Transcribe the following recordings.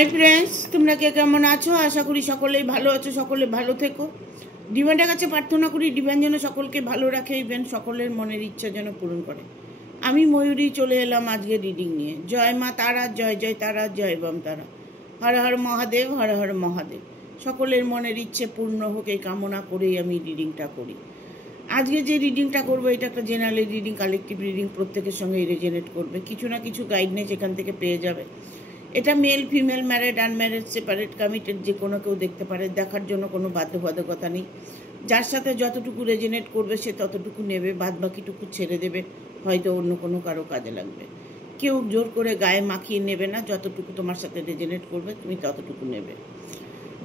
Hi friends, তোমরা কে কেমন আছো? আশা করি সকলেই ভালো আছো, সকলে ভালো থেকো। ডিভাইনের কাছে প্রার্থনা করি ডিভাইন যেন সকলকে ভালো রাখে, ইভেন সকলের মনের ইচ্ছা যেন পূরণ করে। আমি ময়ূরী চলে এলাম আজকে রিডিং নিয়ে। জয় মা তারা, জয় জয় তারা, জয় বাম তারা। হর হর মহাদেব, হর হর মহাদেব। সকলের মনের ইচ্ছে পূর্ণ হোক এই কামনা করেই আমি রিডিংটা করি। আজকে যে রিডিংটা করবো এটা একটা জেনারেল রিডিং, কালেকটিভ রিডিং, প্রত্যেকের সঙ্গে রেজোনেট করবে। কিছু না কিছু গাইডনেস এখান থেকে পেয়ে যাবে। এটা male female, married unmarried, separate committed, যে কোনো কেউ দেখতে পারে। দেখার জন্য কোনো বাধ্যবাধকতা নেই। যার সাথে যতটুকু রেজোনেট করবে সে ততটুকু নেবে, বাদ বাকিটুকু ছেড়ে দেবে, হয়তো অন্য কোনো কারো কাজে লাগবে। কেউ জোর করে গায়ে মাখিয়ে নেবে না, যতটুকু তোমার সাথে রেজোনেট করবে তুমি ততটুকু নেবে।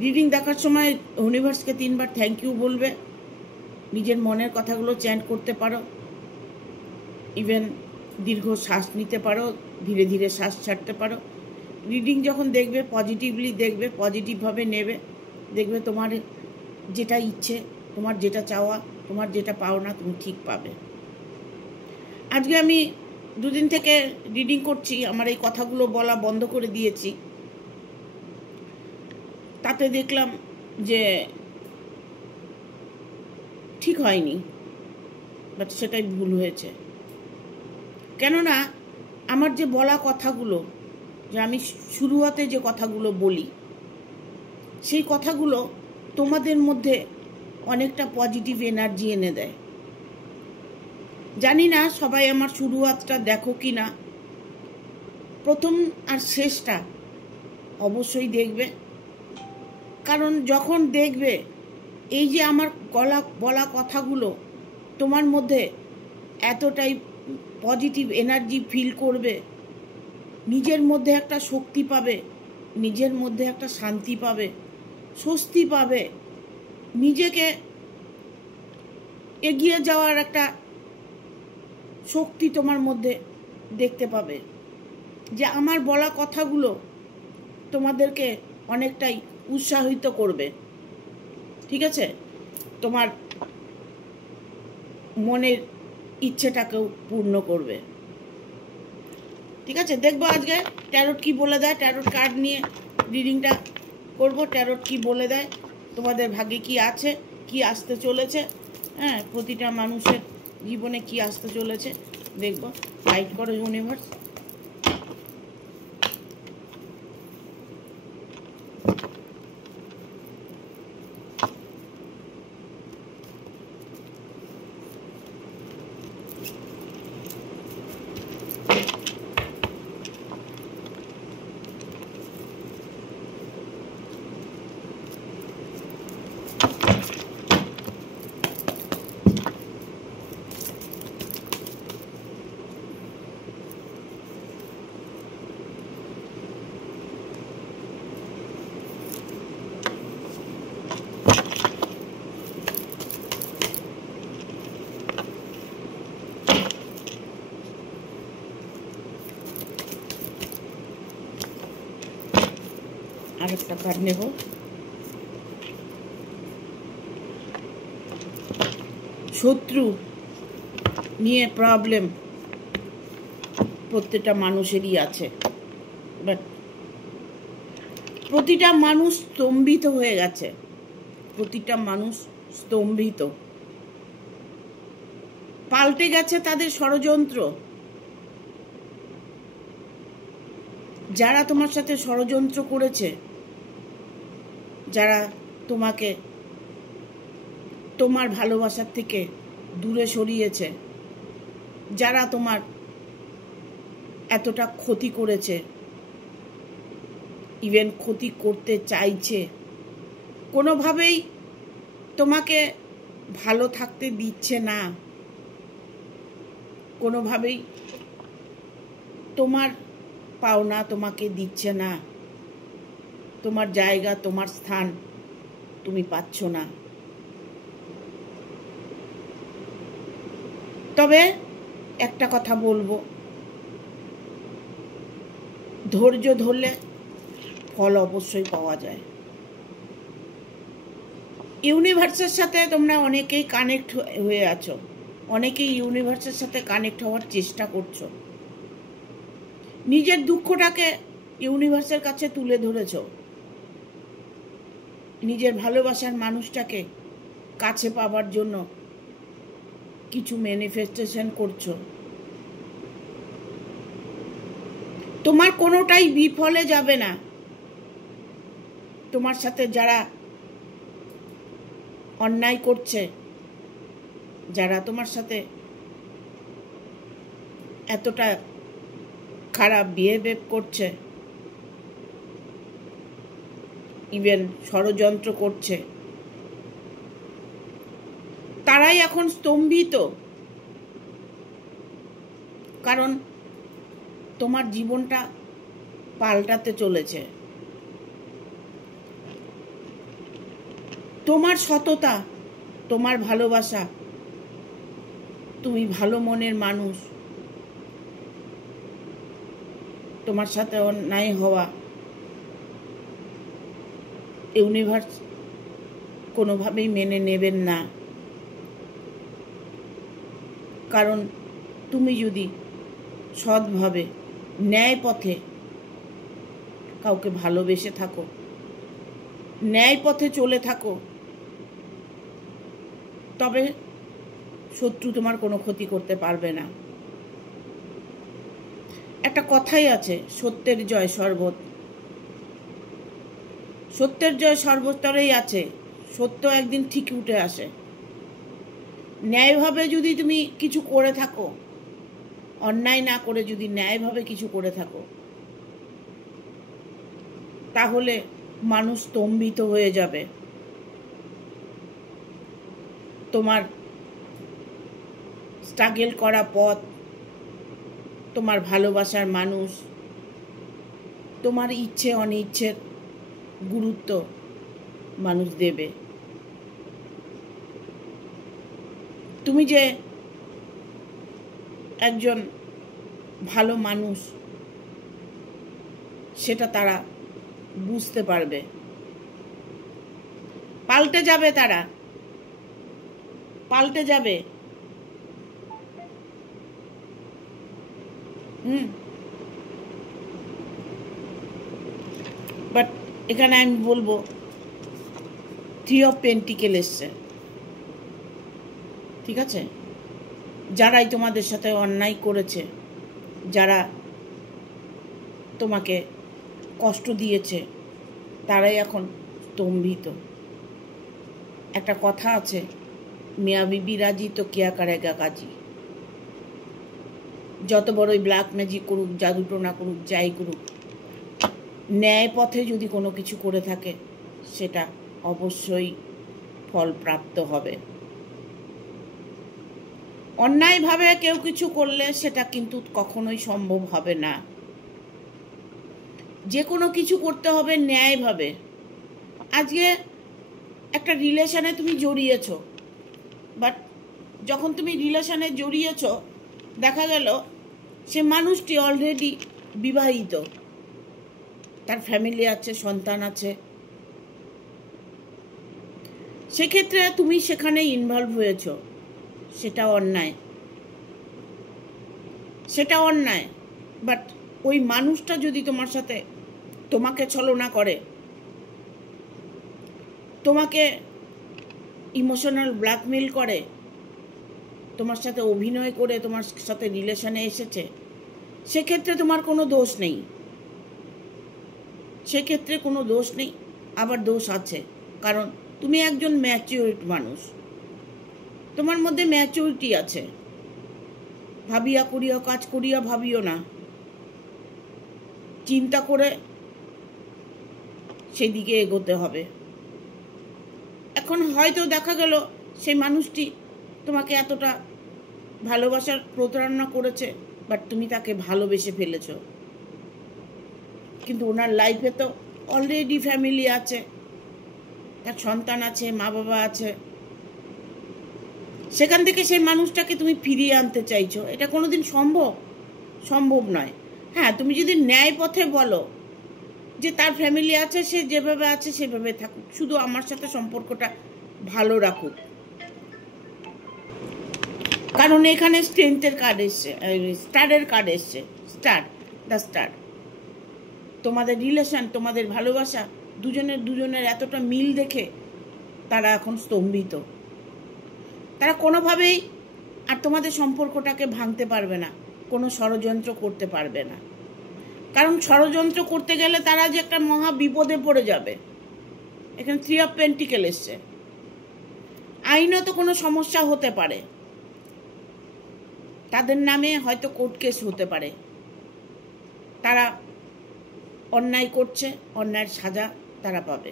রিডিং দেখার সময় ইউনিভার্সকে 3বার থ্যাংক ইউ বলবে। নিজের মনের কথাগুলো চ্যান্ট করতে পারো, ইভেন দীর্ঘ শ্বাস নিতে পারো, ধীরে ধীরে শ্বাস ছাড়তে পারো। রিডিং যখন দেখবে পজিটিভলি দেখবে, পজিটিভভাবে নেবে, দেখবে তোমার যেটা ইচ্ছে, তোমার যেটা চাওয়া, তোমার যেটা পাওনা তুমি ঠিক পাবে। আজকে আমি 2 দিন থেকে রিডিং করছি, আমার এই কথাগুলো বলা বন্ধ করে দিয়েছি। তাতে দেখলাম যে ঠিক হয়নি, বাট সেটাই ভুল হয়েছে। কেননা আমার যে বলা কথাগুলো, যে আমি শুরুতে যে কথাগুলো বলি, সেই কথাগুলো তোমাদের মধ্যে অনেকটা পজিটিভ এনার্জি এনে দেয়। জানি না সবাই আমার শুরুয়াতটা দেখো কি না, প্রথম আর শেষটা অবশ্যই দেখবে। কারণ যখন দেখবে এই যে আমার বলা কথাগুলো তোমার মধ্যে এতটাই পজিটিভ এনার্জি ফিল করবে, নিজের মধ্যে একটা শক্তি পাবে, নিজের মধ্যে একটা শান্তি পাবে, স্বস্তি পাবে, নিজেকে এগিয়ে যাওয়ার একটা শক্তি তোমার মধ্যে দেখতে পাবে। যে আমার বলা কথাগুলো তোমাদেরকে অনেকটাই উৎসাহিত করবে, ঠিক আছে? তোমার মনের ইচ্ছেটাকেও পূর্ণ করবে, ঠিক আছে? দেখবো আজকে ট্যারোট কি বলে দেয়। ট্যারোট কার্ড নিয়ে রিডিংটা করব। ট্যারোট কি বলে দেয়, তোমাদের ভাগ্যে কি আছে, কি আসতে চলেছে, হ্যাঁ, প্রতিটা মানুষের জীবনে কি আসতে চলেছে দেখবো। গাইড করো ইউনিভার্স। আরেকটা কার্ড নেব। শত্রু নিয়ে প্রবলেম প্রত্যেকটা মানুষেরই আছে, বাট প্রতিটা মানুষ স্তম্ভিত হয়ে গেছে। প্রতিটা মানুষ স্তম্ভিত, পাল্টে গেছে তাদের ষড়যন্ত্র। যারা তোমার সাথে ষড়যন্ত্র করেছে, যারা তোমাকে তোমার ভালোবাসার থেকে দূরে সরিয়েছে, যারা তোমার এতটা ক্ষতি করেছে, ইভেন ক্ষতি করতে চাইছে, কোনোভাবেই তোমাকে ভালো থাকতে দিচ্ছে না, কোনোভাবেই তোমার পাওনা তোমাকে দিচ্ছে না, তোমার জায়গা, তোমার স্থান তুমি পাচ্ছ না। তবে একটা কথা বলবো, ধৈর্য ধরলে ফল অবশ্যই পাওয়া যায়। ইউনিভার্সের সাথে তোমরা অনেকেই কানেক্ট হয়ে আছো, অনেকেই ইউনিভার্সের সাথে কানেক্ট হওয়ার চেষ্টা করছো। নিজের দুঃখটাকে ইউনিভার্সের কাছে তুলে ধরেছ, নিজের ভালোবাসার মানুষটাকে কাছে পাবার জন্য কিছু ম্যানিফেস্টেশন করছো। তোমার কোনোটাই বিফলে যাবে না। তোমার সাথে যারা অন্যায় করছে, যারা তোমার সাথে এতটা খারাপ বিহেভ করছে, ইভেন ষড়যন্ত্র করছে, তারাই এখন স্তম্ভিত। কারণ তোমার জীবনটা পাল্টাতে চলেছে। তোমার সততা, তোমার ভালোবাসা, তুমি ভালো মনের মানুষ, তোমার সাথে অন্যায় হওয়া ইউনিভার্স কোনোভাবেই মেনে নেবেন না। কারণ তুমি যদি সৎভাবে ন্যায় পথে কাউকে ভালোবেসে থাকো, ন্যায় পথে চলে থাকো, তবে শত্রু তোমার কোনো ক্ষতি করতে পারবে না। একটা কথাই আছে, সত্যের জয় সর্বত। সত্যের জয় সর্বস্তরেই আছে। সত্য একদিন ঠিক উঠে আসে। ন্যায়ভাবে যদি তুমি কিছু করে থাকো, অন্যায় না করে যদি ন্যায়ভাবে কিছু করে থাকো, তাহলে মানুষ স্তম্ভিত হয়ে যাবে। তোমার স্ট্রাগল করা পথ, তোমার ভালোবাসার মানুষ, তোমার ইচ্ছে অনিচ্ছের গুরুত্ব মানুষ দেবে। তুমি যে একজন ভালো মানুষ সেটা তারা বুঝতে পারবে। পাল্টে যাবে, তারা পাল্টে যাবে। বাট এখানে আমি বলবো 3 অফ পেন্টিকেল এসছে। ঠিক আছে, যারাই তোমাদের সাথে অন্যায় করেছে, যারা তোমাকে কষ্ট দিয়েছে, তারাই এখন স্তম্ভিত। একটা কথা আছে, মিয়া বিবি রাজি তো কিয়া করেগা কাজী। যত বড়ই ব্ল্যাক ম্যাজিক করুক, জাদু টোনা করুক, যাই করুক, ন্যায় পথে যদি কোনো কিছু করে থাকে সেটা অবশ্যই ফল প্রাপ্ত হবে। অন্যায়ভাবে কেউ কিছু করলে সেটা কিন্তু কখনোই সম্ভব হবে না। যে কোনো কিছু করতে হবে ন্যায়ভাবে। আজকে একটা রিলেশনে তুমি জড়িয়েছ, বাট যখন তুমি রিলেশনে জড়িয়েছ, দেখা গেল সে মানুষটি অলরেডি বিবাহিত, তার ফ্যামিলি আছে, সন্তান আছে। সেক্ষেত্রে তুমি সেখানে ইনভলভ হয়েছ, সেটা অন্যায়, সেটা অন্যায়। বাট ওই মানুষটা যদি তোমার সাথে তোমাকে ছলনা করে, তোমাকে ইমোশনাল ব্ল্যাকমেল করে, তোমার সাথে অভিনয় করে তোমার সাথে রিলেশনে এসেছে, সেক্ষেত্রে তোমার কোনো দোষ নেই। সেক্ষেত্রে কোনো দোষ নেই, আবার দোষ আছে। কারণ তুমি একজন ম্যাচিউরড মানুষ, তোমার মধ্যে ম্যাচিউরিটি আছে। ভাবিয়া করিয়া কাজ করিয়া ভাবিও না, চিন্তা করে সেদিকে এগোতে হবে। এখন হয়তো দেখা গেল সেই মানুষটি তোমাকে এতটা ভালোবাসার প্রতারণা করেছে, বাট তুমি তাকে ভালোবেসে ফেলেছ। কিন্তু ওনার লাইফে তো অলরেডি ফ্যামিলি আছে, তার সন্তান আছে, মা বাবা আছে। সেখান থেকে সেই মানুষটাকে তুমি ফিরিয়ে আনতে চাইছো, এটা কোনোদিন সম্ভব নয়। হ্যাঁ, তুমি যদি ন্যায় পথে বলো যে তার ফ্যামিলি আছে, সে যেভাবে আছে সেভাবে থাকুক, শুধু আমার সাথে সম্পর্কটা ভালো রাখুক। কারণ এখানে স্ট্রেংথের কার্ড এসছে, স্টারের কার্ড এসছে, দ্য স্টার। তোমাদের রিলেশন, তোমাদের ভালোবাসা, দুজনের এতটা মিল দেখে তারা এখন স্তম্ভিত। তারা কোনোভাবেই আর তোমাদের সম্পর্কটাকে ভাঙতে পারবে না, কোনো ষড়যন্ত্র করতে পারবে না। কারণ ষড়যন্ত্র করতে গেলে তারা যে একটা মহা বিপদে পড়ে যাবে। এখানে 3 অফ পেন্টিকেল এসছে। আইনত কোনো সমস্যা হতে পারে, তাদের নামে হয়তো কোর্ট কেস হতে পারে। তারা অন্যায় করছে, অন্যায়ের সাজা তারা পাবে।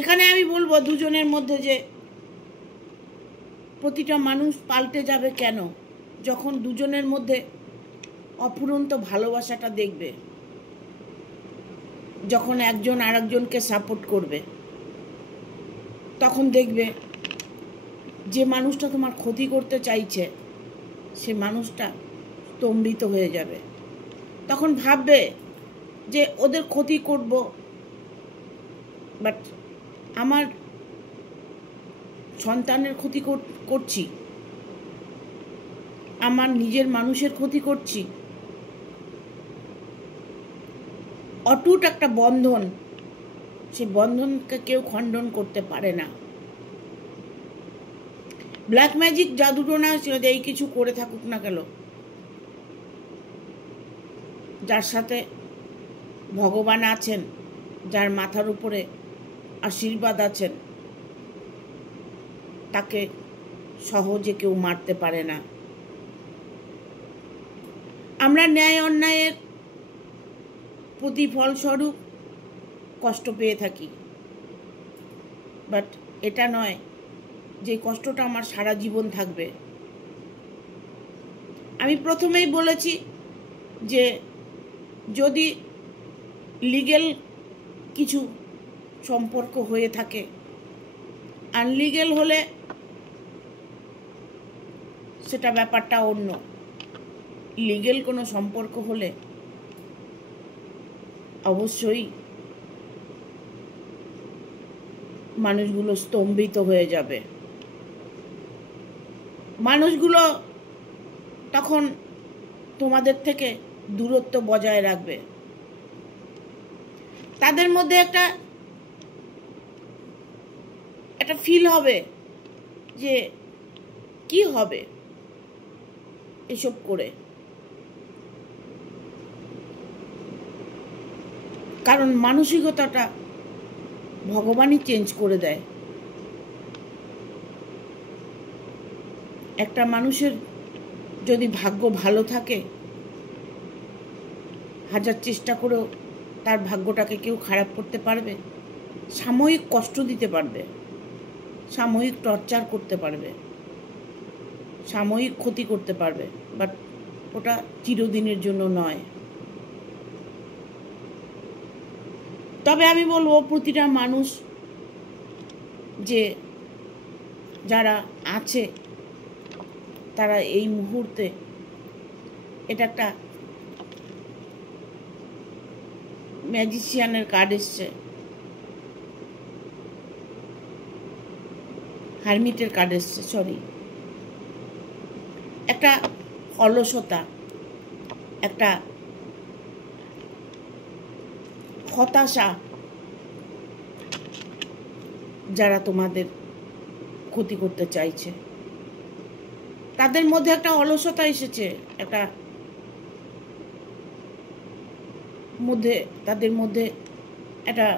এখানে আমি বলবো দুজনের মধ্যে যে প্রতিটা মানুষ পাল্টে যাবে কেন, যখন দুজনের মধ্যে অফুরন্ত ভালোবাসাটা দেখবে, যখন একজন আরেকজনকে সাপোর্ট করবে, তখন দেখবে যে মানুষটা তোমার ক্ষতি করতে চাইছে সে মানুষটা স্তম্ভিত হয়ে যাবে। তখন ভাববে যে ওদের ক্ষতি করব, বাট আমার সন্তানের ক্ষতি করছি, আমার নিজের মানুষের ক্ষতি করছি। অটুট একটা বন্ধন, সেই বন্ধনকে কেউ খণ্ডন করতে পারে না। ব্ল্যাক ম্যাজিক জাদুটোনা এই কিছু করে থাকুক না কেন, যার সাথে ভগবান আছেন, যার মাথার উপরে আশীর্বাদ আছেন, তাকে সহজে কেউ মারতে পারে না। আমরা ন্যায় অন্যায়ের প্রতিফলস্বরূপ কষ্ট পেয়ে থাকি, বাট এটা নয় যে কষ্টটা আমার সারা জীবন থাকবে। আমি প্রথমেই বলেছি যে যদি লিগ্যাল কিছু সম্পর্ক হয়ে থাকে, আনলিগ্যাল হলে সেটা ব্যাপারটা অন্য। লিগ্যাল কোনো সম্পর্ক হলে অবশ্যই মানুষগুলো স্তম্ভিত হয়ে যাবে। মানুষগুলো তখন তোমাদের থেকে দূরত্ব বজায় রাখবে। তাদের মধ্যে একটা ফিল হবে যে কি হবে এসব করে, কারণ মানসিকতাটা ভগবানই চেঞ্জ করে দেয়। একটা মানুষের যদি ভাগ্য ভালো থাকে, হাজার চেষ্টা করেও তার ভাগ্যটাকে কেউ খারাপ করতে পারবে? সাময়িক কষ্ট দিতে পারবে, সাময়িক টর্চার করতে পারবে, সাময়িক ক্ষতি করতে পারবে, বাট ওটা চিরদিনের জন্য নয়। তবে আমি বলবো প্রতিটা মানুষ যে যারা আছে তারা এই মুহূর্তে, এটা একটা ম্যাজিশিয়ানের কার্ড এসছে, হারমিটের কার্ড এসছে, সরি, একটা অলসতা, একটা হতাশা, যারা তোমাদের ক্ষতি করতে চাইছে তাদের মধ্যে একটা অলসতা এসেছে, তাদের মধ্যে একটা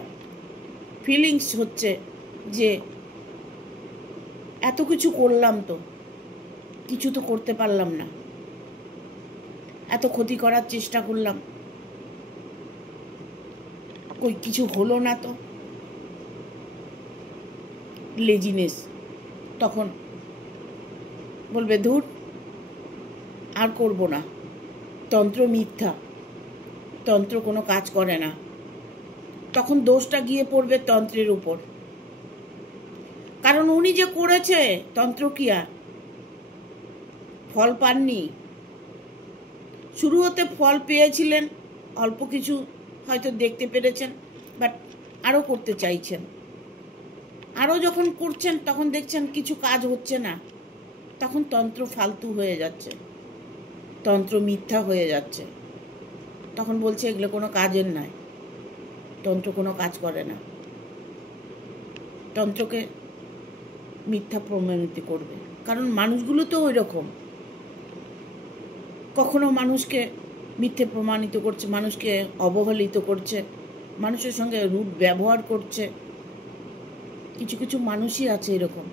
ফিলিংস হচ্ছে যে এত কিছু করলাম তো কিছু তো করতে পারলাম না, এত ক্ষতি করার চেষ্টা করলাম, কই কিছু হলো না তো। লেজিনেস, তখন বলবে ধুর আর করব না, তন্ত্র মিথ্যা, তন্ত্র কোনো কাজ করে না। তখন দোষটা গিয়ে পড়বে তন্ত্রের উপর, কারণ উনি যে করেছে তন্ত্রক্রিয়া, ফল পাননি। শুরু হতে ফল পেয়েছিলেন, অল্প কিছু হয়তো দেখতে পেরেছেন, বাট আরও করতে চাইছেন। আরও যখন করছেন তখন দেখছেন কিছু কাজ হচ্ছে না, তখন তন্ত্র ফালতু হয়ে যাচ্ছে, তন্ত্র মিথ্যা হয়ে যাচ্ছে। তখন বলছে এগুলো কোনো কাজের নয়, তন্ত্র কোনো কাজ করে না, তন্ত্রকে মিথ্যা প্রমাণিত করবে। কারণ মানুষগুলো তো ওই রকম, কখনো মানুষকে মিথ্যে প্রমাণিত করছে, মানুষকে অবহেলিত করছে, মানুষের সঙ্গে রূঢ় ব্যবহার করছে। কিছু কিছু মানুষই আছে এরকম,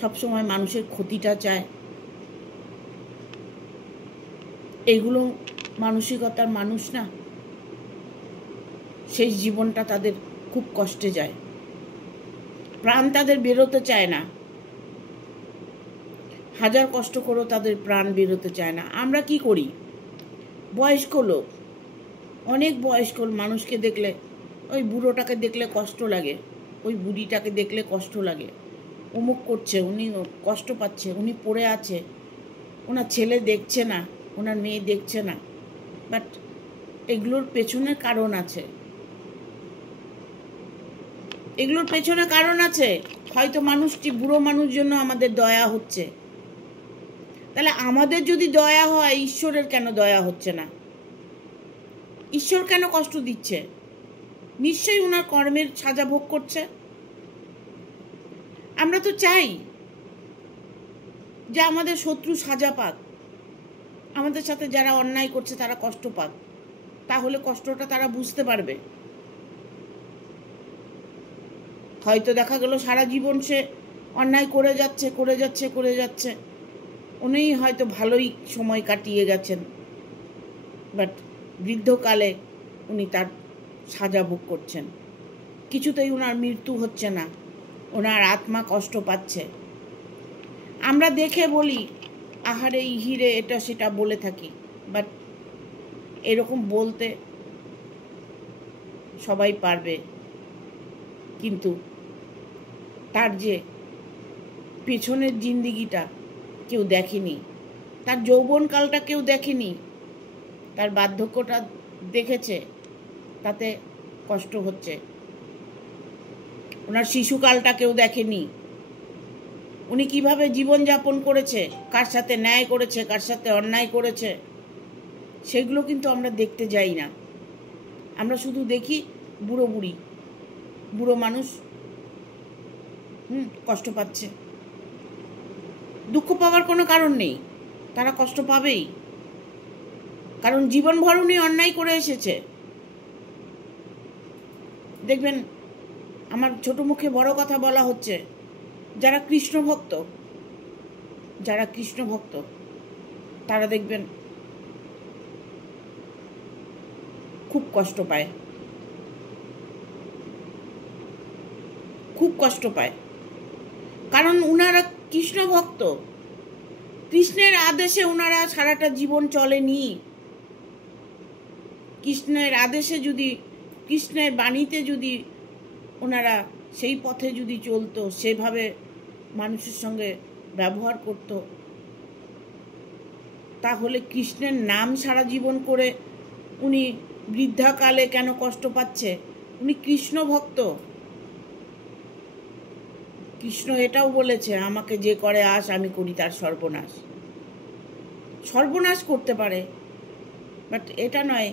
সবসময় মানুষের ক্ষতিটা চায়। এগুলো মানসিকতার মানুষ না, সেই জীবনটা তাদের খুব কষ্টে যায়, প্রাণ তাদের বেরোতে চায় না, হাজার কষ্ট করেও তাদের প্রাণ বেরোতে চায় না। আমরা কি করি, বয়স্ক লোক, অনেক বয়স্ক মানুষকে দেখলে, ওই বুড়োটাকে দেখলে কষ্ট লাগে, ওই বুড়িটাকে দেখলে কষ্ট লাগে, অমুক করছে, উনি কষ্ট পাচ্ছে, উনি পড়ে আছে, ওনার ছেলে দেখছে না, ওনার মেয়ে দেখছে না। বাট এগুলোর পেছনে কারণ আছে, এগুলোর পেছনে কারণ আছে। হয়তো মানুষটি, বুড়ো মানুষ জন্য আমাদের দয়া হচ্ছে, তাহলে আমাদের যদি দয়া হয়, ঈশ্বরের কেন দয়া হচ্ছে না? ঈশ্বর কেন কষ্ট দিচ্ছে? নিশ্চয়ই ওনার কর্মের সাজা ভোগ করছে। আমরা তো চাই যে আমাদের শত্রু সাজা পাক, আমাদের সাথে যারা অন্যায় করছে তারা কষ্ট পাক, তাহলে কষ্টটা তারা বুঝতে পারবে। হয়তো দেখা গেল সারা জীবন সে অন্যায় করে যাচ্ছে করে যাচ্ছে করে যাচ্ছে, উনি হয়তো ভালোই সময় কাটিয়ে গেছেন, বাট বৃদ্ধকালে উনি তার সাজা ভোগ করছেন। কিছুতেই ওনার মৃত্যু হচ্ছে না, ওনার আত্মা কষ্ট পাচ্ছে। আমরা দেখে বলি আহারে ইহিরে, এটা সেটা বলে থাকি, বাট এরকম বলতে সবাই পারবে, কিন্তু তার যে পেছনের জিন্দিগিটা কেউ দেখেনি, তার যৌবনকালটা কেউ দেখেনি, তার বার্ধক্যটা দেখেছে, তাতে কষ্ট হচ্ছে। ওনার শিশুকালটা কেউ দেখেনি, উনি কিভাবে জীবনযাপন করেছে, কার সাথে ন্যায় করেছে, কার সাথে অন্যায় করেছে, সেগুলো কিন্তু আমরা দেখতে যাই না। আমরা শুধু দেখি বুড়ো বুড়ি, বুড়ো মানুষ কষ্ট পাচ্ছে। দুঃখ পাওয়ার কোনো কারণ নেই, তারা কষ্ট পাবেই, কারণ জীবনভর উনি অন্যায় করে এসেছে। দেখবেন, আমার ছোট মুখে বড় কথা বলা হচ্ছে, যারা কৃষ্ণ ভক্ত, যারা কৃষ্ণ ভক্ত তারা দেখবেন খুব কষ্ট পায়, খুব কষ্ট পায়, কারণ উনারা কৃষ্ণ ভক্ত, কৃষ্ণের আদেশে উনারা সারাটা জীবন চলেনি। কৃষ্ণের আদেশে যদি, কৃষ্ণের বাণীতে যদি ওনারা সেই পথে যদি চলতো, সেভাবে মানুষের সঙ্গে ব্যবহার করত, তাহলে কৃষ্ণের নাম সারা জীবন করে উনি বৃদ্ধাকালে কেন কষ্ট পাচ্ছে? উনি কৃষ্ণ ভক্ত। কৃষ্ণ এটাও বলেছে, আমাকে যে করে আস আমি করি তার সর্বনাশ। সর্বনাশ করতে পারে, বাট এটা নয়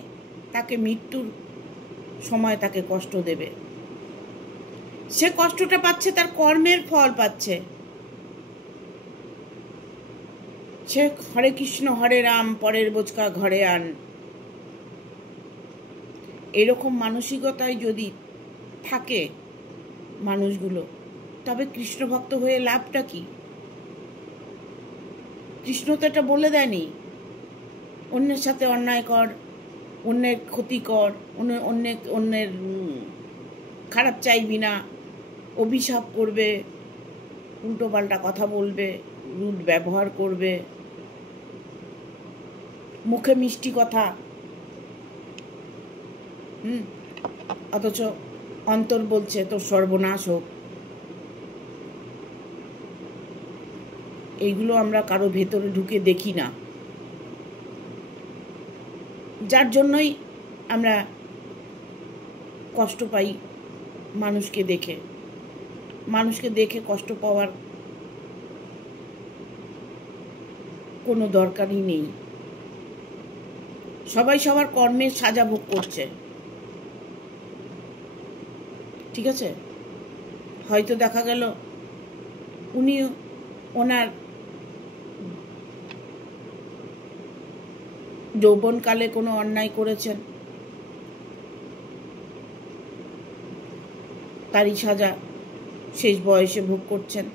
তাকে মৃত্যুর সময় তাকে কষ্ট দেবে। সে কষ্টটা পাচ্ছে তার কর্মের ফল পাচ্ছে। সে হরে কৃষ্ণ হরে রাম, পরের বোঝকা ঘরে আন, এরকম মানসিকতায় যদি থাকে মানুষগুলো, তবে কৃষ্ণ ভক্ত হয়ে লাভটা কি? কৃষ্ণ তো এটা বলে দেয়নি অন্যের সাথে অন্যায় কর, অন্যের ক্ষতি কর, অন্যের খারাপ চাইবি না, অভিশাপ করবে, উল্টোপাল্টা কথা বলবে, রুড ব্যবহার করবে, মুখে মিষ্টি কথা, অথচ অন্তর বলছে তোর সর্বনাশ হোক। এইগুলো আমরা কারো ভেতরে ঢুকে দেখি না, যার জন্যই আমরা কষ্ট পাই মানুষকে দেখে। মানুষকে দেখে কষ্ট পাওয়ার কোনো দরকারই নেই। সবাই সবার কর্মের সাজা ভোগ করছে, ঠিক আছে? হয়তো দেখা গেল উনি ওনার যৌবনকালে কোনো অন্যায় করেছেন, তারই সাজা শেষ বয়সে ভোগ করছেন।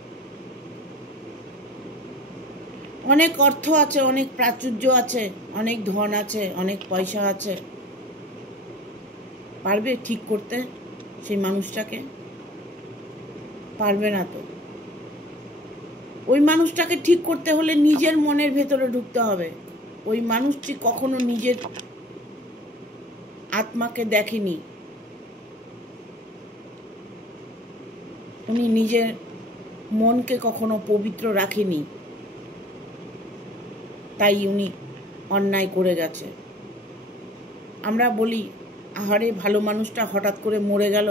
অনেক অর্থ আছে, অনেক প্রাচুর্য আছে, অনেক ধন আছে, অনেক পয়সা আছে, পারবে ঠিক করতে সেই মানুষটাকে? পারবে না তো। ওই মানুষটাকে ঠিক করতে হলে নিজের মনের ভেতরে ঢুকতে হবে। ওই মানুষটি কখনো নিজের আত্মাকে দেখেনি, উনি নিজের মনকে কখনো পবিত্র রাখেনি, তাই উনি অন্যায় করে গেছে। আমরা বলি, আহারে ভালো মানুষটা হঠাৎ করে মরে গেল।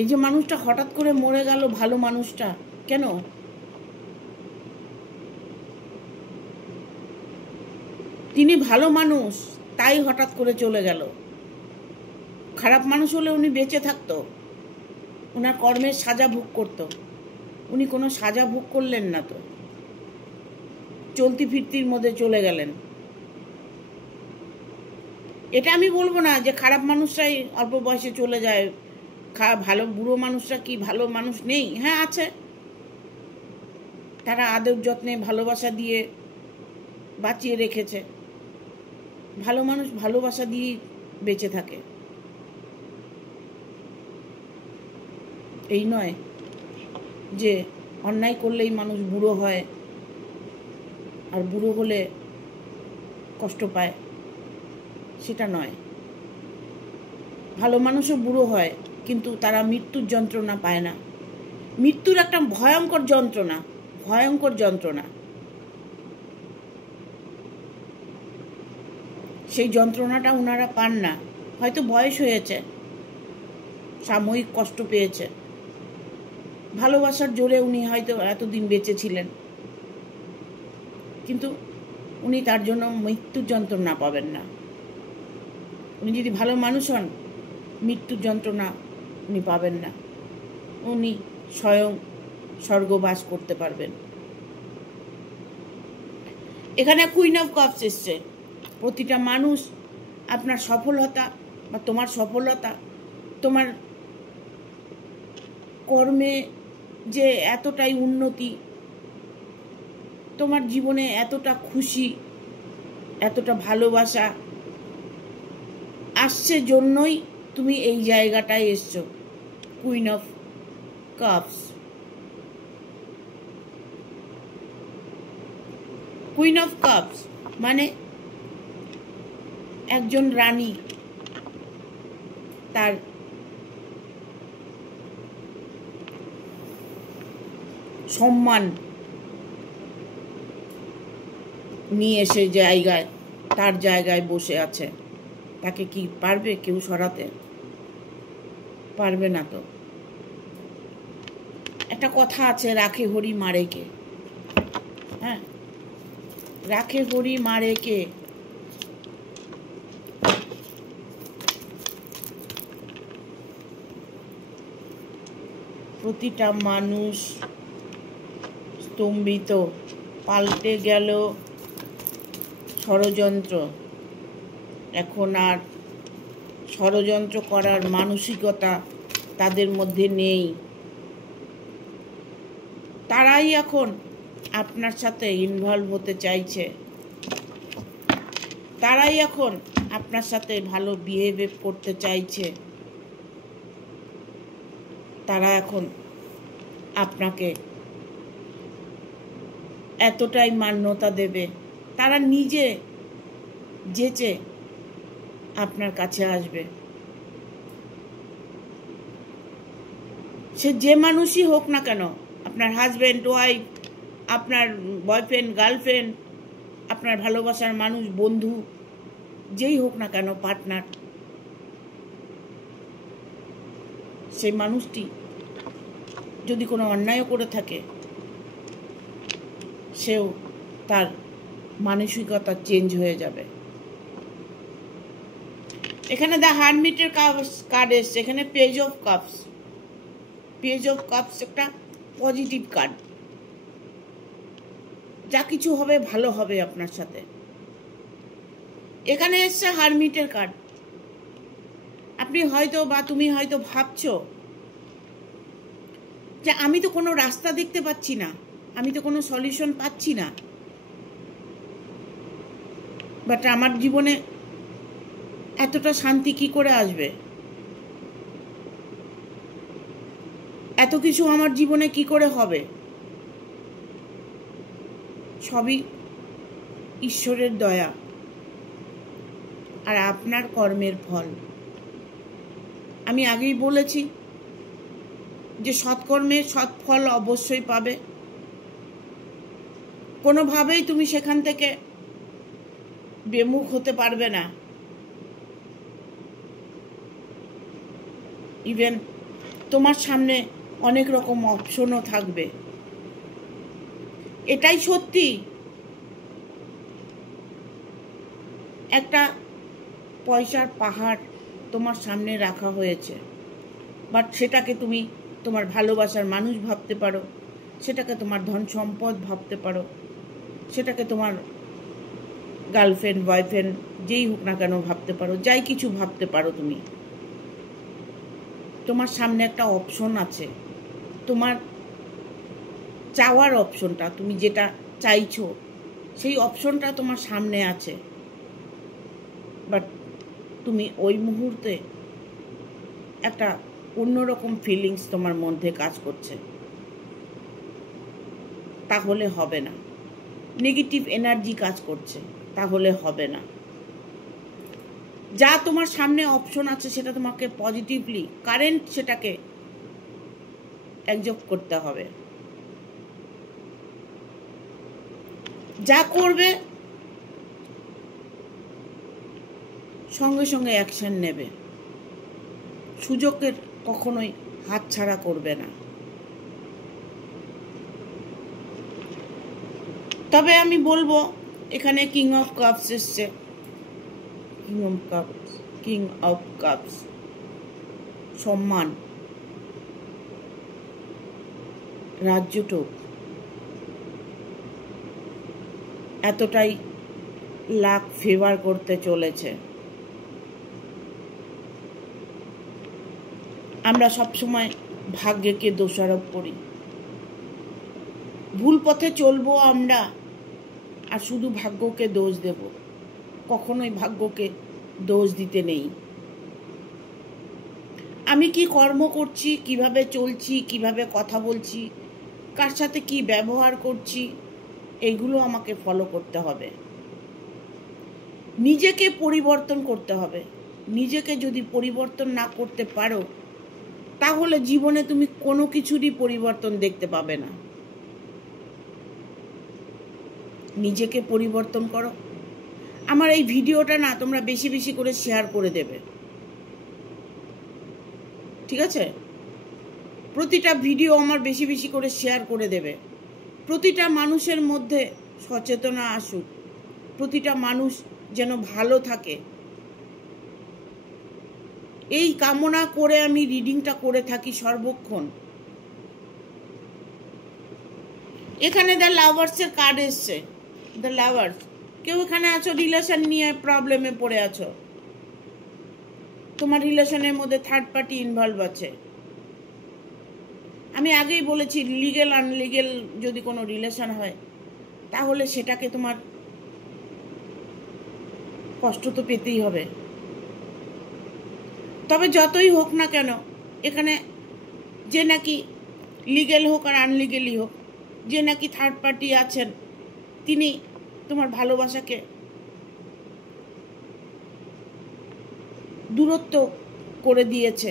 এই যে মানুষটা হঠাৎ করে মরে গেল, ভালো মানুষটা, কেন? তিনি ভালো মানুষ, তাই হঠাৎ করে চলে গেল। খারাপ মানুষ হলে উনি বেঁচে থাকতো, ওনার কর্মের সাজা ভোগ করত। উনি কোনো সাজা ভোগ করলেন না তো, চলতি ফিরতির মধ্যে চলে গেলেন। এটা আমি বলবো না যে খারাপ মানুষরাই অল্প বয়সে চলে যায়, ভালো বুড়ো মানুষরা কি ভালো মানুষ নেই? হ্যাঁ আছে, তারা আদর যত্নে ভালোবাসা দিয়ে বাঁচিয়ে রেখেছে। ভালো মানুষ ভালোবাসা দিয়ে বেঁচে থাকে, এই নয় যে অন্যায় করলেই মানুষ বুড়ো হয় আর বুড়ো হলে কষ্ট পায়, সেটা নয়। ভালো মানুষও বুড়ো হয়, কিন্তু তারা মৃত্যুর যন্ত্রণা পায় না। মৃত্যুর একটা ভয়ঙ্কর যন্ত্রণা, ভয়ঙ্কর যন্ত্রণা। সেই যন্ত্রণাটা ওনারা পান না। হয়তো বয়স হয়েছে, সাময়িক কষ্ট পেয়েছে, ভালোবাসার জোরে উনি হয়তো এতদিন বেঁচে ছিলেন, কিন্তু উনি তার জন্য মৃত্যুর যন্ত্রণা পাবেন না। উনি যদি ভালো মানুষ হন, মৃত্যুর যন্ত্রণা উনি পাবেন না, উনি স্বয়ং স্বর্গবাস করতে পারবেন। এখানে কুইন অফ কাপস এসছে। প্রতিটা মানুষ আপনার সফলতা বা তোমার সফলতা, তোমার কর্মে যে এতটাই উন্নতি, তোমার জীবনে এতটা খুশি, এতটা ভালোবাসা আসছে জন্যই তুমি এই জায়গাটায় এসছো, queen of cups. Queen of cups মানে একজন রানী তার সম্মান নিয়ে এসে জায়গায়, তার জায়গায় বসে আছে, তাকে কি পারবে কেউ সরাতে? পারবে না তো। একটা কথা আছে, রাখে হরি মারে কে। হ্যাঁ, রাখে হরি মারে কে। প্রতিটা মানুষ স্তম্ভিত, পাল্টে গেল ষড়যন্ত্র। এখন আর ষড়যন্ত্র করার মানসিকতা তাদের মধ্যে নেই। তারাই এখন আপনার সাথে ইনভলভ হতে চাইছে, তারাই এখন আপনার সাথে ভালো বিহেভ করতে চাইছে, তারা এখন আপনাকে এতটাই মান্যতা দেবে, তারা নিজে যেচে আপনার কাছে আসবে। সে যে মানুষই হোক না কেন, আপনার হাজব্যান্ড, ওয়াইফ, আপনার বয়ফ্রেন্ড, গার্লফ্রেন্ড, আপনার ভালোবাসার মানুষ, বন্ধু, যেই হোক না কেন, পার্টনার, সেই মানুষটি যদি কোনো অন্যায় করে থাকে, সেও তার মানসিকতা চেঞ্জ হয়ে যাবে। এখানে দ্য হারমিটের কার্ড এসছে, এখানে page of cups. Page of cups একটা পজিটিভ কার্ড, যা কিছু হবে ভালো হবে আপনার সাথে। এখানে এসছে হারমিটের কার্ড। আপনি হয়তো বা তুমি হয়তো ভাবছো যে আমি তো কোনো রাস্তা দেখতে পাচ্ছি না, আমি তো কোনো সলিউশন পাচ্ছি না, বাট আমার জীবনে এতটা শান্তি কি করে আসবে, এত কিছু আমার জীবনে কি করে হবে? সবই ঈশ্বরের দয়া আর আপনার কর্মের ফল। আমি আগেই বলেছি যে সৎকর্মের সৎ ফল অবশ্যই পাবে। কোনোভাবেই তুমি সেখান থেকে বেমুখ হতে পারবে না। ইভেন তোমার সামনে অনেক রকম অপশনও থাকবে। এটাই সত্যি, একটা পয়সার পাহাড় তোমার সামনে রাখা হয়েছে, বাট সেটাকে তুমি তোমার ভালোবাসার মানুষ ভাবতে পারো, সেটাকে তোমার ধন সম্পদ ভাবতে পারো, সেটাকে তোমার গার্লফ্রেন্ড বয়ফ্রেন্ড যেই হোক না কেন ভাবতে পারো, যাই কিছু ভাবতে পারো তুমি। তোমার সামনে একটা অপশন আছে, তোমার চাওয়ার অপশনটা, তুমি যেটা চাইছো সেই অপশনটা তোমার সামনে আছে, বাট তুমি ওই মুহূর্তে একটা অন্যরকম ফিলিংস তোমার মধ্যে কাজ করছে, তাহলে হবে না। নেগেটিভ এনার্জি কাজ করছে, তাহলে হবে না। যা তোমার সামনে অপশন আছে সেটা তোমাকে পজিটিভলি কারেন্ট সেটাকে একযোগ করতে হবে। যা করবে সঙ্গে সঙ্গে অ্যাকশন নেবে, সুযোগের কখনোই হাতছাড়া করবে না। তবে আমি বলবো এখানে কিং অফ কাপস এসছে, কিং অফ কাপস সম্মান, রাজ্যটুক এতটাই লাক ফেভার করতে চলেছে। আমরা সবসময় ভাগ্যকে দোষারোপ করি, ভুল পথে চলবো আমরা আর শুধু ভাগ্যকে দোষ দেব। কখনোই ভাগ্যকে দোষ দিতে নেই। আমি কি কর্ম করছি, কিভাবে চলছি, কিভাবে কথা বলছি, কার সাথে কি ব্যবহার করছি, এগুলো আমাকে ফলো করতে হবে। নিজেকে পরিবর্তন করতে হবে। নিজেকে যদি পরিবর্তন না করতে পারো তাহলে জীবনে তুমি কোনো কিছুরই পরিবর্তন দেখতে পাবে না। নিজেকে পরিবর্তন করো। আমার এই ভিডিওটা না তোমরা বেশি বেশি করে শেয়ার করে দেবে, ঠিক আছে? প্রতিটা ভিডিও আমার বেশি বেশি করে শেয়ার করে দেবে। প্রতিটা মানুষের মধ্যে সচেতনা আসুক, প্রতিটা মানুষ যেন ভালো থাকে, এই কামনা করে আমি রিডিংটা করে থাকি সর্বক্ষণ। এখানে দ্য লাভার্সের কার্ড এসছে। দ্য লাভার্স, কেউ এখানে আছো রিলেশন নিয়ে প্রবলেমে পড়ে আছো, তোমার রিলেশনের মধ্যে থার্ড পার্টি ইনভলভ আছে। আমি আগেই বলেছি লিগেল আনলিগেল যদি কোনো রিলেশন হয় তাহলে সেটাকে তোমার কষ্ট তো পেতেই হবে। তবে যতই হোক না কেন এখানে যে নাকি লিগেল হোক আর আনলিগেলি হোক, যে নাকি থার্ড পার্টি আছেন তিনি তোমার ভালোবাসাকে দূরত্ব করে দিয়েছে।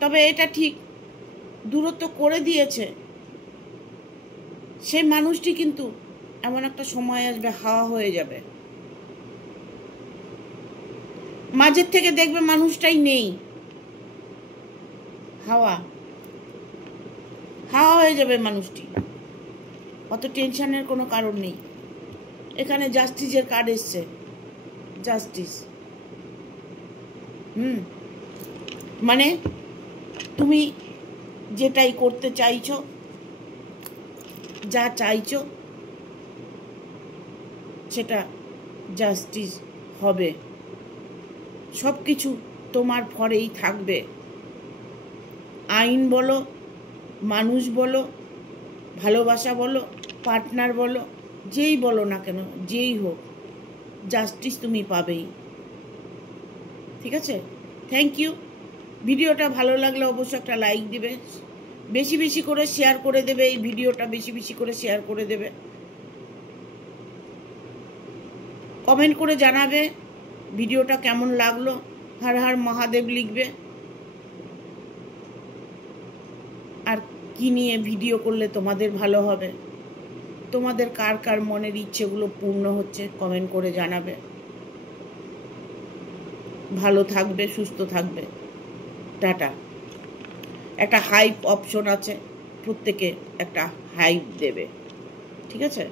তবে এটা ঠিক, দূরত্ব করে দিয়েছে, সেই মানুষটি কিন্তু এমন একটা সময় আসবে হাওয়া হয়ে যাবে, মাঝের থেকে দেখবে মানুষটাই নেই, হাওয়া হাওয়া হয়ে যাবে মানুষটি। অত টেনশনের কোনো কারণ নেই। এখানে জাস্টিসের কার্ড এসছে, জাস্টিস। মানে তুমি যেটাই করতে চাইছো, যা চাইছো, সেটা জাস্টিস হবে। সব কিছু তোমার ফরেই থাকবে। আইন বলো, মানুষ বলো, ভালোবাসা বলো, পার্টনার বলো, যেই বলো না কেন, যেই হোক, জাস্টিস তুমি পাবেই। ঠিক আছে? Thank you. ভিডিওটা ভালো লাগলে অবশ্যই একটা লাইক দিবে, বেশি বেশি করে শেয়ার করে দেবে, এই ভিডিওটা বেশি বেশি করে শেয়ার করে দেবে, কমেন্ট করে জানাবে ভিডিওটা কেমন লাগলো। হর হর মহাদেব লিখবে। আর কি নিয়ে ভিডিও করলে তোমাদের ভালো হবে, তোমাদের কার কার মনের ইচ্ছেগুলো পূর্ণ হচ্ছে কমেন্ট করে জানাবে। ভালো থাকবে, সুস্থ থাকবে। টাটা। একটা হাইপ অপশন আছে, প্রত্যেকে একটা হাইপ দেবে। ঠিক আছে?